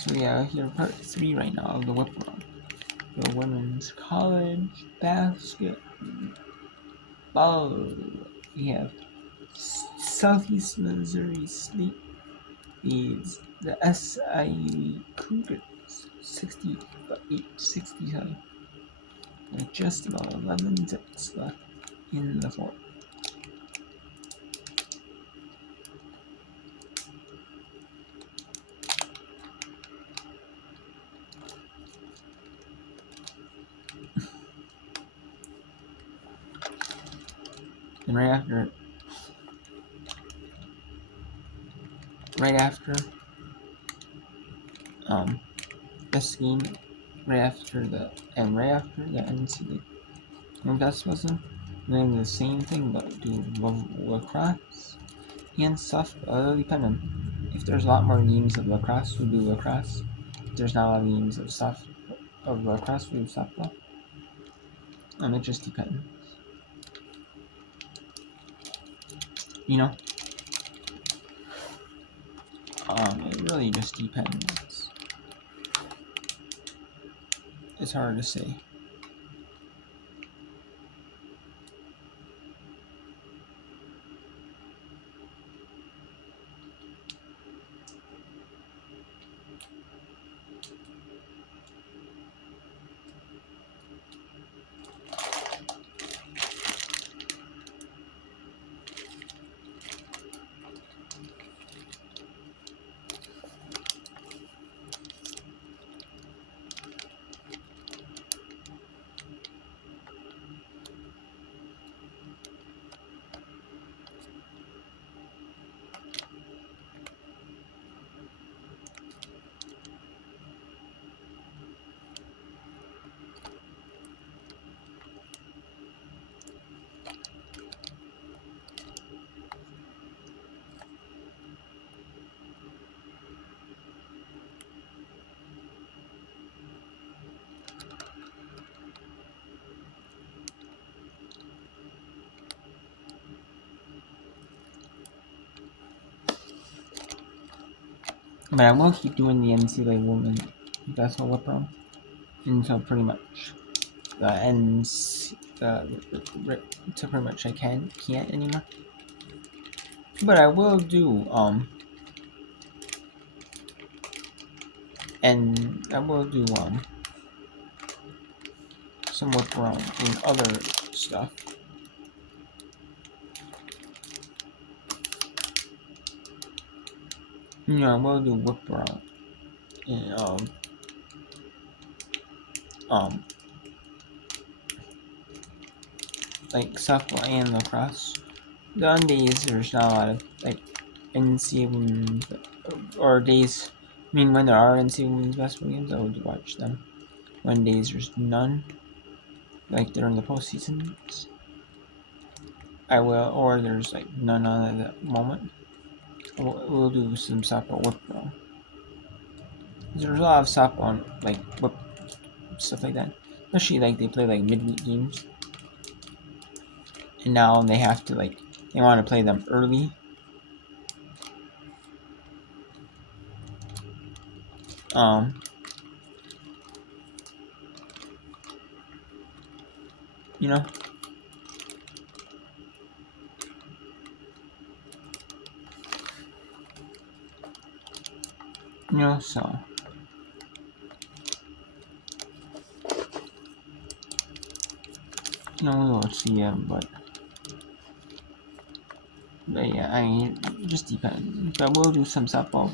So yeah, here part 3 right now of the whip round. The women's college basketball. We have Southeast Missouri State leads the SIU Cougars 68-65. With just about 11 minutes left in the fourth. And right after this game, right after the NCAA that's wasn't doing the same thing, but do lacrosse and stuff. Depending. If there's a lot more games of lacrosse, we'll do lacrosse. If there's not a lot of games of lacrosse, we'll do softball. It just depends. You know? It really just depends. It's hard to say. But I will keep doing the NCAA women basketball whip round until pretty much the ends. To pretty much I can't anymore. But I will do some whip round and other stuff. I will do whip round and like softball and lacrosse. The on days there's not a lot of like NCAA women's or days. I mean, when there are NCAA women's basketball games, I would watch them. When days there's none, like during the postseason, I will, or there's like none on at the moment. We'll do some softball whip round. There's a lot of softball like whip stuff like that. Especially like they play like midweek games, and now they have to they want to play them early. You know. So we'll see, but yeah, it just depends. But we'll do some softball,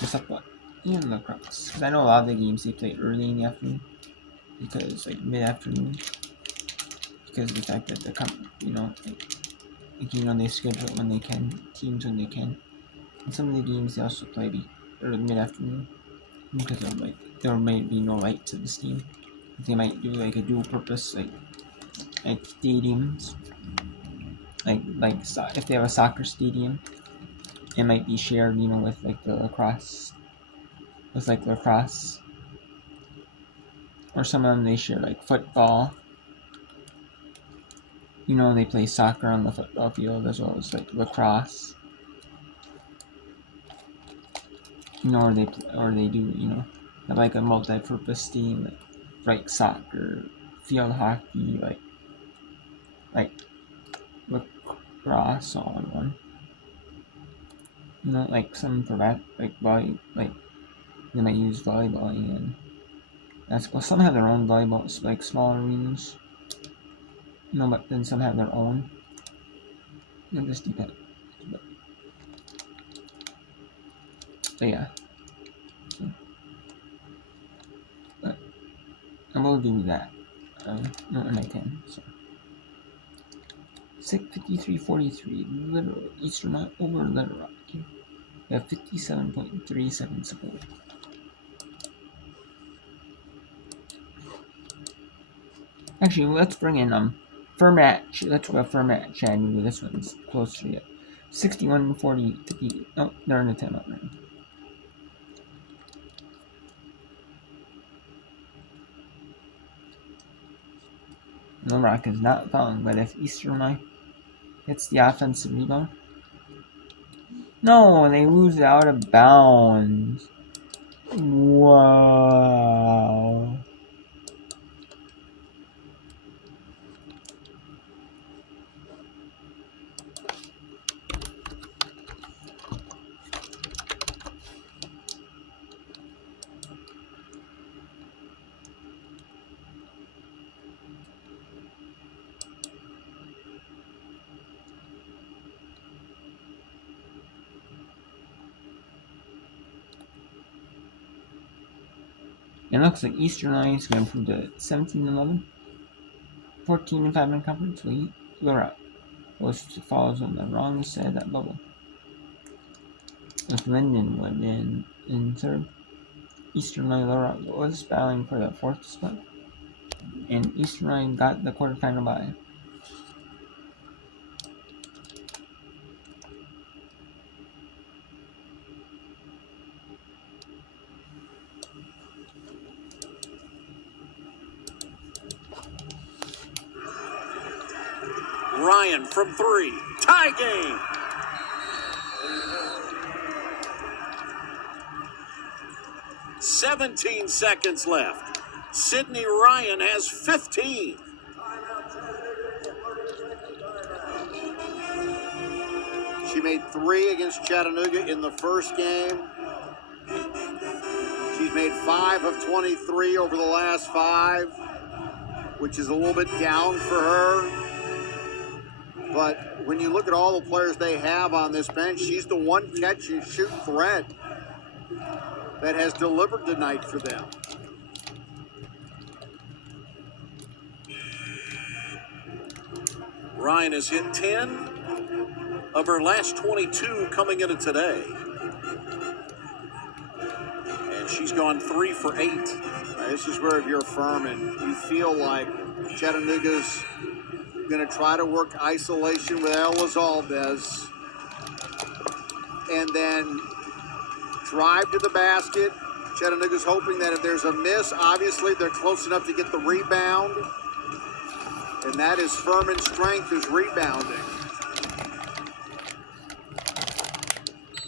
softball and lacrosse, because I know a lot of the games they play early in the afternoon, because mid-afternoon, because of the fact that they schedule it when they can, teams when they can, and some of the games they also play early mid-afternoon, because of there might be no light to this team. They might do a dual purpose like stadiums, if they have a soccer stadium, it might be shared with the lacrosse, or some of them they share football. They play soccer on the football field as well as lacrosse. or they do, have like a multi-purpose team, like soccer, field hockey, like lacrosse all in one. Like some for like they might use volleyball and basketball. Some have their own volleyball, like smaller arenas, but then some have their own. It just depends. But yeah, so, but I will do that. No, and I can. So 6:53:43, Little Eastern over Little Rock. Here. We have 57.37 support. Actually, let's bring in Fermat. Let's go Fermat Chattanooga. This one's closer yet. 61:40, 50. Oh, they're in the timeout right now. Little Rock is not fouling, but if Eastern hits the offensive rebound. No, they lose it out of bounds. Wow. It looks like Eastern is going to improve to 17-11. 14-5 in conference lead. Little Rock follows on the wrong side of that bubble. With Lindenwood in third. Eastern Little Rock was battling for the fourth spot. And Eastern got the quarterfinal bye. Ryan from three. Tie game. "17 seconds left. Sydney Ryan has 15. She made 3 against Chattanooga in the first game. She's made 5 of 23 over the last 5, which is a little bit down for her. But when you look at all the players they have on this bench, she's the one catch-and-shoot threat that has delivered tonight for them. Ryan has hit 10 of her last 22 coming into today. And she's gone 3 for 8. This is where if you're Furman, you feel like Chattanooga's going to try to work isolation with Elizalde and then drive to the basket. Chattanooga's hoping that if there's a miss, obviously they're close enough to get the rebound. And that is Furman's strength, is rebounding.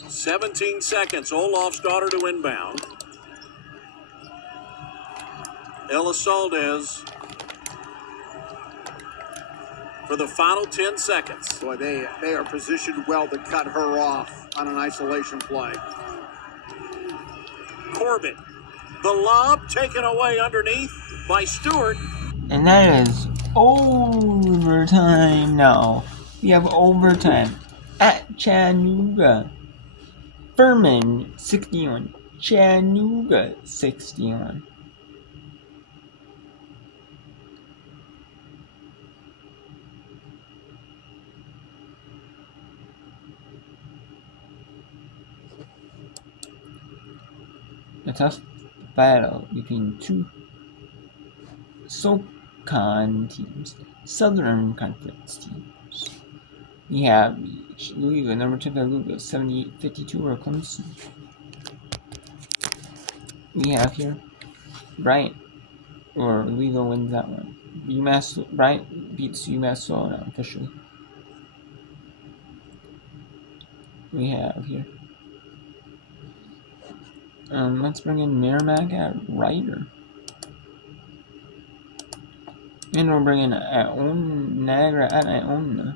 17 seconds. Olaf's daughter to inbound. Elizalde for the final 10 seconds. Boy, they are positioned well to cut her off on an isolation play. Corbett. The lob taken away underneath by Stewart. And that is overtime now. We have overtime at Chattanooga. Furman 61. Chattanooga 61. A tough battle between two SoCon teams, Southern Conference teams. We have Louisville, number 2 Louisville, 78-52 over Clemson. We have here Bryant, or Louisville wins that one. Bryant beats UMass Lowell now officially. We have here Let's bring in Merrimack at Ryder. And we'll bring in Niagara at Iona.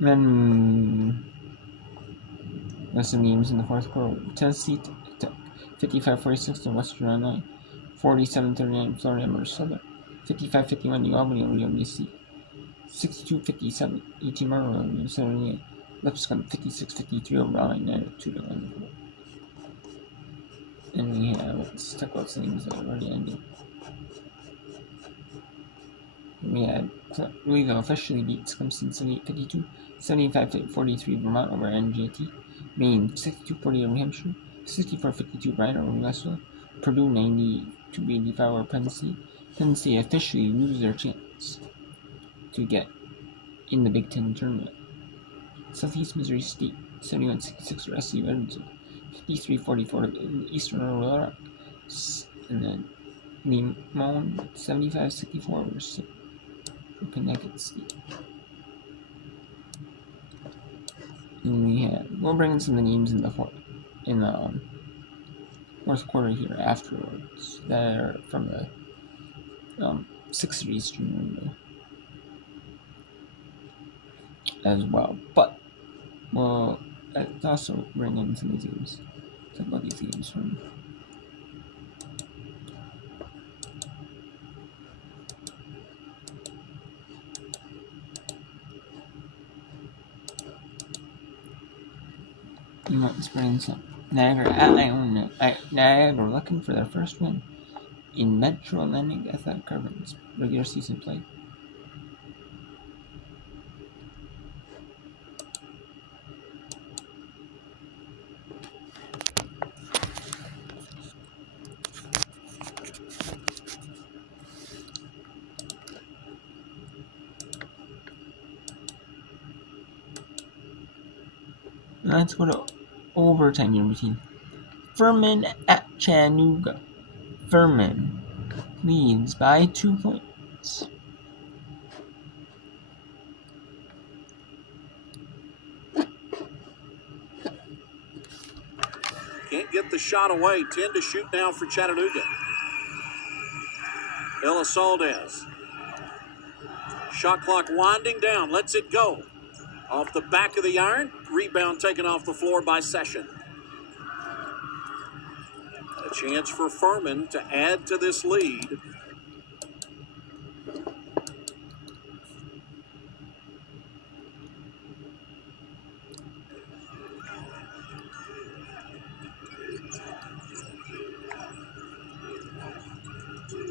Then there's some games in the fourth quarter. Tennessee 55-46 to Western Illinois. 47-39 Florida Marcella. 55-51 New Albany over UMBC. 62-57 ET Marlboro 78. Lipscomb 56-53 over Illinois 2-1. And we have, let's talk about some games that have already ended. We had Louisville officially beat Wisconsin 78-52, 75-43 Vermont over NJT, Maine 62-40 over Hampshire, 64-52 Bryan over Westfield, Purdue 92-85 over Penn State. Penn State officially lose their chance to get in the Big Ten tournament. Southeast Missouri State 71-66 over SCU Edwardsville, 53-44 over Eastern Little Rock, and then Limon 75-64 over Connecticut State. And we'll bring in some of the games in the fourth quarter here afterwards that are from the 6:30 Eastern window as well. But we'll also bring in some of these games. Talk about these games from. Let's bring in some Niagara at Iona. Niagara looking for their first win in Metro Atlantic Athletic Conference regular season play. Let's go to overtime game routine. Furman at Chattanooga. Furman leads by 2 points. Can't get the shot away. 10 to shoot now for Chattanooga. Elizalde. Shot clock winding down. Lets it go. Off the back of the iron. Rebound taken off the floor by Session. A chance for Furman to add to this lead.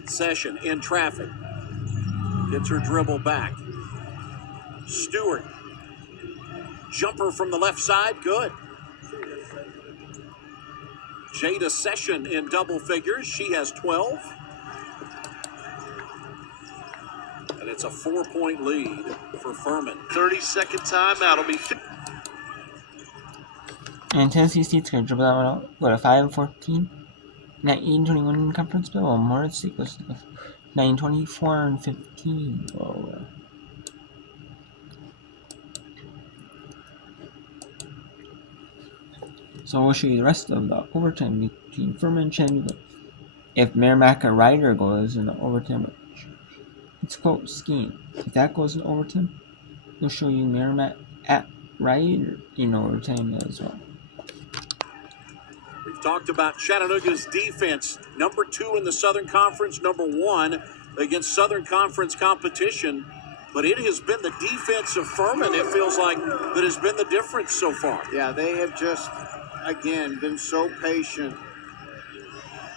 Session in traffic. Gets her dribble back. Stewart. Jumper from the left side. Good. Jada Session in double figures. She has 12. And it's a 4-point lead for Furman. 30-second timeout will be. And Tennessee State's going to dribble that one out. Go to 5-14. 19-21 in conference play. While Moritz State goes to 9-24-15. Oh, so we'll show you the rest of the overtime between Furman and Chattanooga. If Merrimack or Ryder goes in overtime, it's a close game. If that goes in overtime, we'll show you Merrimack at Ryder in overtime as well. We've talked about Chattanooga's defense, number 2 in the Southern Conference, number 1 against Southern Conference competition. But it has been the defense of Furman, it feels like, that has been the difference so far. Yeah, they have just, again, been so patient.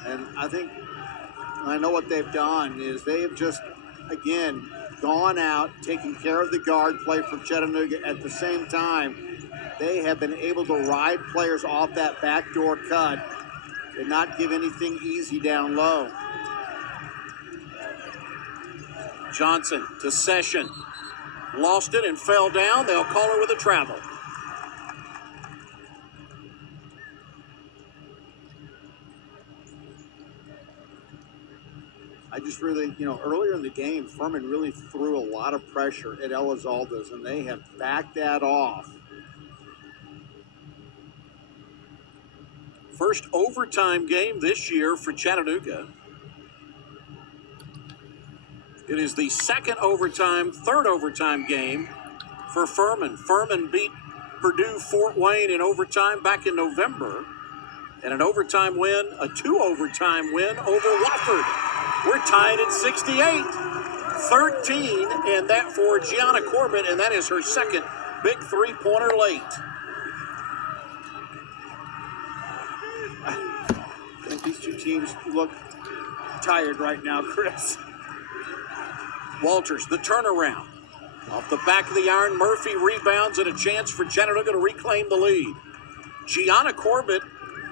And I know what they've done is they have just, again, gone out, taking care of the guard play for Chattanooga. At the same time, they have been able to ride players off that backdoor cut and not give anything easy down low. Johnson to Session. Lost it and fell down. They'll call her with a travel. I just really, earlier in the game, Furman really threw a lot of pressure at Elizalde, and they have backed that off. first overtime game this year for Chattanooga. It is the third overtime game for Furman. Furman beat Purdue Fort Wayne in overtime back in November. And an overtime win, a 2-overtime win over Wofford. We're tied at 68. 13, and that for Gianna Corbett, and that is her second big three-pointer late. I think these two teams look tired right now, Chris. Walters, the turnaround. Off the back of the iron, Murphy rebounds and a chance for Chattanooga to reclaim the lead. Gianna Corbett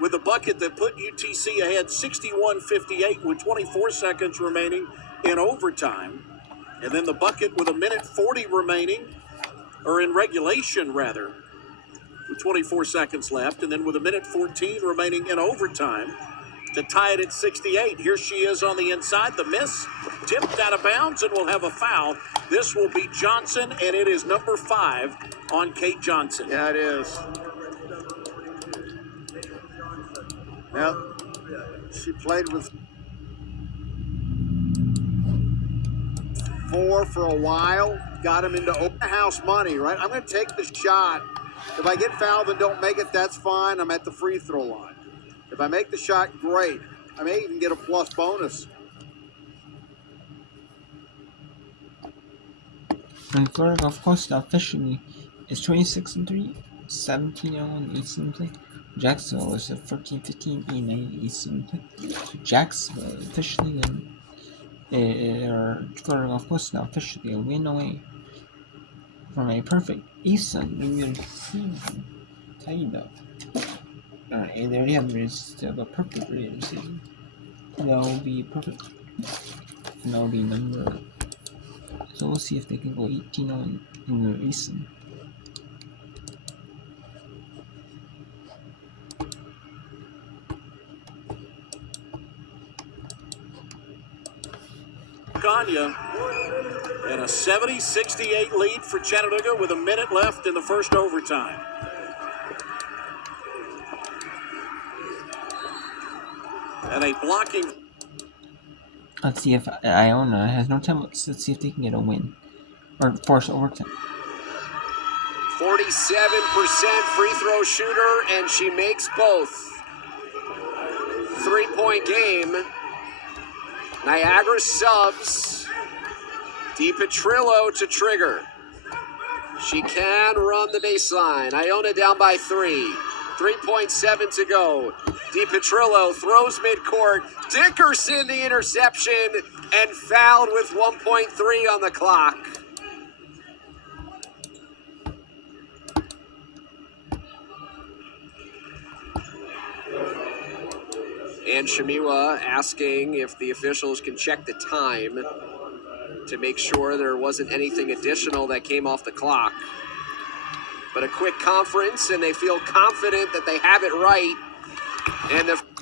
with the bucket that put UTC ahead 61-58 with 24 seconds remaining in overtime. And then the bucket with 1:40 remaining, or in regulation rather, with 24 seconds left. And then with 1:14 remaining in overtime to tie it at 68. Here she is on the inside. The miss, tipped out of bounds, and will have a foul. This will be Johnson, and it is number 5 on Kate Johnson. Yeah, it is. Well, she played with 4 for a while, got him into open house money, right? I'm going to take the shot. If I get fouled and don't make it, that's fine. I'm at the free throw line. If I make the shot, great. I may even get a plus bonus. And Florida, of course, officially is 26-3, 17-0 in Eastern play. Jacksonville is at 14-15, 8-9 Eastern play. So Jacksonville officially Florida, of course, now officially a win away from a perfect Eastern regular season title. And they already have a perfect regular season. That will be perfect. And that will be number. So we'll see if they can go 18-0 in the Eastern. Kanya, and a 70-68 lead for Chattanooga with a minute left in the first overtime. And a blocking. Let's see if Iona has no time. Let's see if they can get a win or force overtime. 47% free throw shooter, and she makes both. 3-point game. Niagara subs. DiPetrillo to trigger. She can run the baseline. Iona down by 3. 3.7 to go. DiPetrillo throws midcourt. Dickerson the interception and fouled with 1.3 on the clock. And Shamiwa asking if the officials can check the time to make sure there wasn't anything additional that came off the clock. But a quick conference, and they feel confident that they have it right.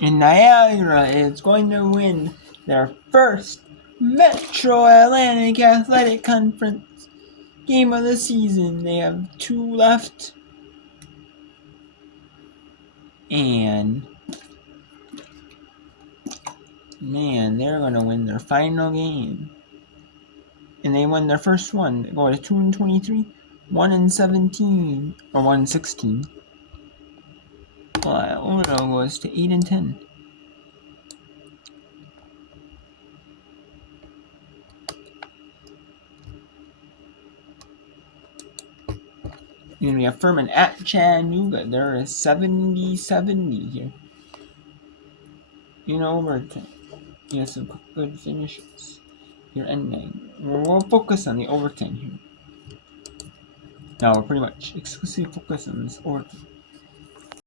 And Niagara is going to win their first Metro Atlantic Athletic Conference game of the season. They have 2 left. And man, they're going to win their final game. And they won their first one. They go to 2-23, 1-17, or 1-16. While Ono goes to 8-10. And we have Furman at Chattanooga. There is 70-70 here. In overtime. You have some good finishes. Here ending. We'll focus on the overtime here. Now we're pretty much exclusively focused on this overtime.